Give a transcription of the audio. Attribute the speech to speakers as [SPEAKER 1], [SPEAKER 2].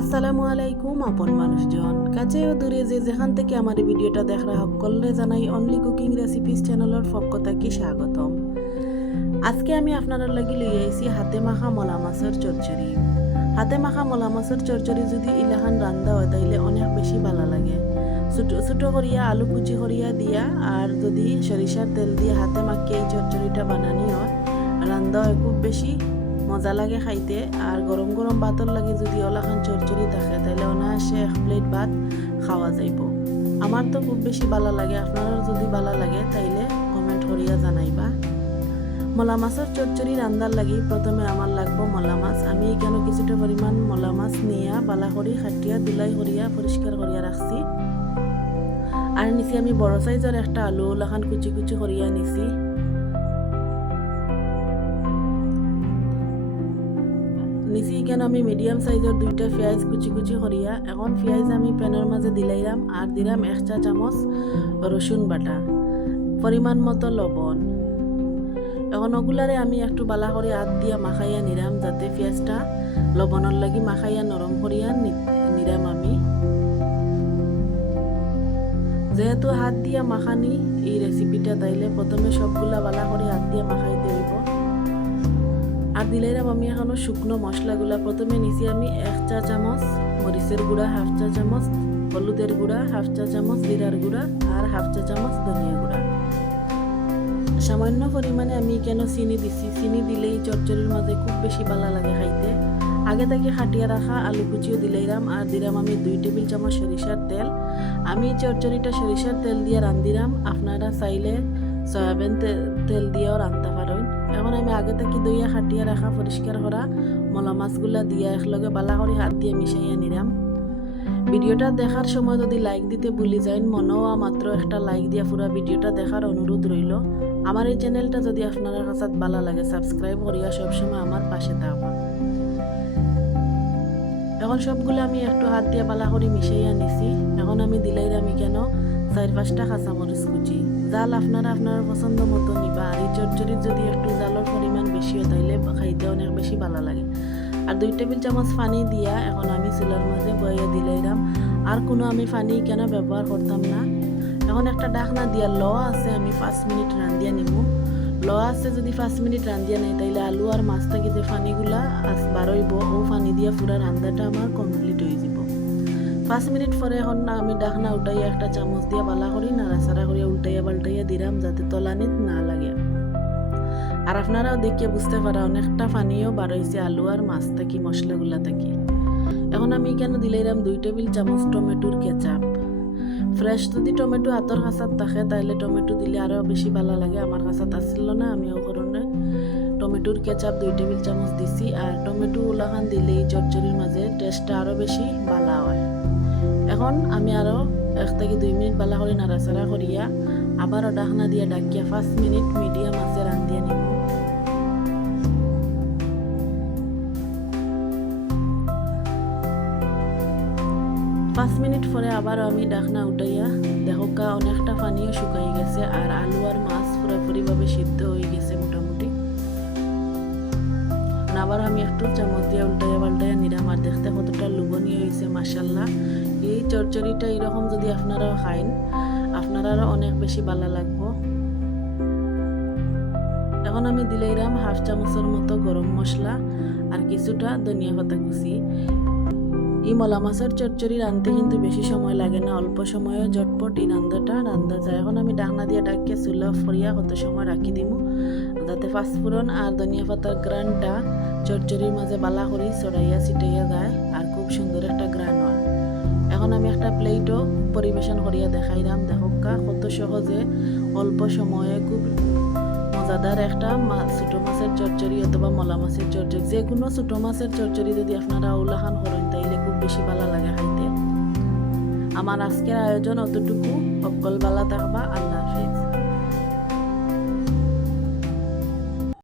[SPEAKER 1] আসসালামু আলাইকুম, আপন মানুষজন। কাছে ও দূরে যে যেখান থেকে আমার ভিডিওটা দেখা সকলে জানাই অনলি কুকিং রেসিপিস চ্যানেলের পক্ষ থেকে স্বাগতম। আজকে আমি আপনার লাগি লই আইছি হাতে মাখা মলা মাছের চচ্চড়ি। হাতে মাখা মলা মাছের চচ্চড়ি যদি ইলাখান রান্দা হয়, তাইলে অনেক বেশি ভালো লাগে। ছোটো ছোটো করিয়া, আলু কুচি করিয়া দিয়া, আর যদি সরিষার তেল দিয়ে হাতে মাখিয়ে এই চচ্চড়িটা বানানি হয় রান্দা হয় খুব বেশি। মজা লাগে খাইতে। আর গরম গরম ভাতর লাগে যদি ওলাখান চরচরি থাকে তাহলে অনায়াসে এক প্লেট ভাত খাওয়া যাইব। আমার তো খুব বেশি ভালো লাগে আপনার যদি ভালো লাগে, তাইলে কমেন্ট করিয়া জানাইবা। মলা মাছের চচ্চড়ি রান্দার লাগি প্রথমে আমার লাগবো মলা মাছ। আমি এখানে কিছুটা পরিমাণ মলা মাছ নিয়া, বালা করি খাটিয়া দুলাই করিয়া পরিষ্কার করিয়া রাখছি আর নিচে আমি বড় সাইজের একটা আলু ওলাখান কুচি কুচি করিয়া নিছি। নিচি কেন আমি মিডিয়াম সাইজের দুইটা পেঁয়াজ কুচি কুচি করিয়া এখন পেঁয়াজ আমি প্যানের মাঝে দিলাইলাম আর দিলাম এক চা চামচ রসুন বাটা। পরিমাণ মতো লবণ। এখন ওগুলারে আমি একটু বালা করে হাত দিয়া মাখাইয়া নিরাম যাতে পেঁয়াজটা লবণের লাগি মাখাইয়া নরম করিয়া নিরাম আমি। যেহেতু হাত দিয়া মাখানি, এই রেসিপিটা তাইলে প্রথমে সবগুলা বালা করে হাত দিয়া মাখাইতে হইব আর দিলাইরাম আমি এখনও শুকনো মশলাগুলা। প্রথমে নিছি আমি এক চা চামচ মরিচের গুঁড়া, হাফ চা চামচ হলুদের গুঁড়া, হাফ চা চামচ জিরার গুঁড়া আর হাফ চা চামচ ধনিয়া গুঁড়া। সামান্য পরিমাণে আমি কেন চিনি দিছি? চিনি দিলেই চচ্চড়ির মাঝে খুব বেশি ভালো লাগে খাইতে। আগে থেকে খাটিয়া রাখা আলু কুচিও দিলাইরাম আর দিলাম আমি দুই টেবিল চামচ সরিষার তেল। আমি চচ্চড়িটা সরিষার তেল দিয়ে রান্দিরাম আপনারা চাইলে সয়াবিন তেল দিয়েও রান্না পারেন। এখন আমি আগে থেকে দইয়া খাটিয়া রাখা পরিষ্কার করা মলা মাছগুলা দিয়া একলগে বালা করে হাত দিয়ে মিশাইয়া নিলাম ভিডিওটা দেখার সময় যদি লাইক দিতে ভুলি যাইন মনেও মাত্র একটা লাইক দিয়া পুরা ভিডিওটা দেখার অনুরোধ রইল আমার এই চ্যানেলটা যদি আপনার কাছে ভালো লাগে সাবস্ক্রাইব করিয়া সবসময় আমার পাশে থাকবা এখন সবগুলো আমি একটু হাত দিয়ে বালা করে মিশাইয়া নিছি। এখন আমি দিলাই আমি কেন? চার পাঁচটা কাঁচামরিচ কুচি। জাল আপনারা আপনার পছন্দ মতো নিবা। আর এই চচ্চড়ির যদি একটু জালের পরিমাণ বেশি হয়, তাইলে খাইতে অনেক বেশি ভালো লাগে। আর দুই টেবিল চামচ পানি দিয়া, এখন আমি চুলার মাঝে বইয়ে দিলাইলাম আর কোনো আমি পানি কেন ব্যবহার করতাম না। এখন একটা ডাকনা দিয়া ল আছে, আমি পাঁচ মিনিট রান্ধিয়া নিব ল আছে, যদি পাঁচ মিনিট রান্ধিয়া নাই, তাইলে আলু আর মাছ থাকি যে পানিগুলা বারইব ও পানি দিয়া পুরা রান্নাটা আমার কমপ্লিট হয়ে যাব। পাঁচ মিনিট পরে এখন না আমি ডাকনা উঠাইয়া একটা চামচ দিয়া বালা করি, নাড়াচাড়া করিয়া উল্টাইয়া পাল্টাইয়া দিলাম যাতে তলানিত না লাগে। আর আপনারাও দেখিয়ে বুঝতে পারা, অনেকটা পানিও হয়েছে আলু আর মাছ থাকি, মশলাগুলা থাকি। এখন আমি কেন দিলাইলাম দুই টেবিল চামচ টমেটোর কেচাপ? ফ্রেশ যদি টমেটো হাতর কাছাত থাকে, তাইলে টমেটো দিলে আরও বেশি ভালো লাগে আমার কাছাত আসছিল না, আমি ও কারণে টমেটোর কেচাপ দুই টেবিল চামচ দিছি আর টমেটো ওলাখান দিলে এই চচ্চড়ির মাঝে টেস্টটা আরও বেশি বালা হয়। এখন আমি আরও এক থেকে দুই মিনিট বালা করে নাড়াচাড়া করিয়া আবারও ডাকনা দিয়ে ডাকিয়া পাঁচ মিনিট মিডিয়াম আছে রান্ধিয়া নিব। পাঁচ মিনিট পরে আবারও আমি ডাকনা উঠাইয়া দেখোকা অনেকটা পানিও শুকাই গেছে আর আলু আর মাছ পুরোপুরিভাবে সিদ্ধ হয়ে গেছে। আবার আমি একটু চামচ দিয়ে উল্টাইয়া পাল্টাইয়া নিরাম আর দেখতে কতটা লুবনীয় হয়েছে মাসাল্লাহ এই চরচড়িটা এরকম যদি আপনারাও খাইন আপনারাও অনেক বেশি ভালো লাগবো। এখন আমি দিলাইরাম হাফ চামচের মতো গরম মশলা আর কিছুটা ধনিয়া পাতা কুচি। এই মলা মাছের চচ্চড়ি রাঁধতে কিন্তু বেশি সময় লাগে না, অল্প সময়ে ঝটপট এই রান্নাটা রান্ধা যায়। এখন আমি ডাকনা দিয়ে ডাকিয়ে চুলা ফরিয়া কত সময় রাখি দিমু? যাতে পাঁচফোড়ন আর ধনিয়া পাতার গ্রানটা চচ্চড়ির মাঝে বালা করি চড়াইয়া ছিটাইয়া যায়, আর খুব সুন্দর একটা গ্রান হয়। এখন আমি একটা প্লেটও পরিবেশন করিয়া দেখাইলাম দেখোকা কত সহজে অল্প সময়ে খুব মজাদার একটা ছোটো মাছের চচ্চড়ি অথবা মলা মাছের চচ্চড়ি। যে কোনো ছোটো মাছের চচ্চড়ি যদি আপনারা ওলাখান করেন, তাইলে খুব বেশি ভালো লাগে খাইতে। আমার আজকের আয়োজন অতটুকু। সকল বালা থাকবা আল্লাহ হাফিজ।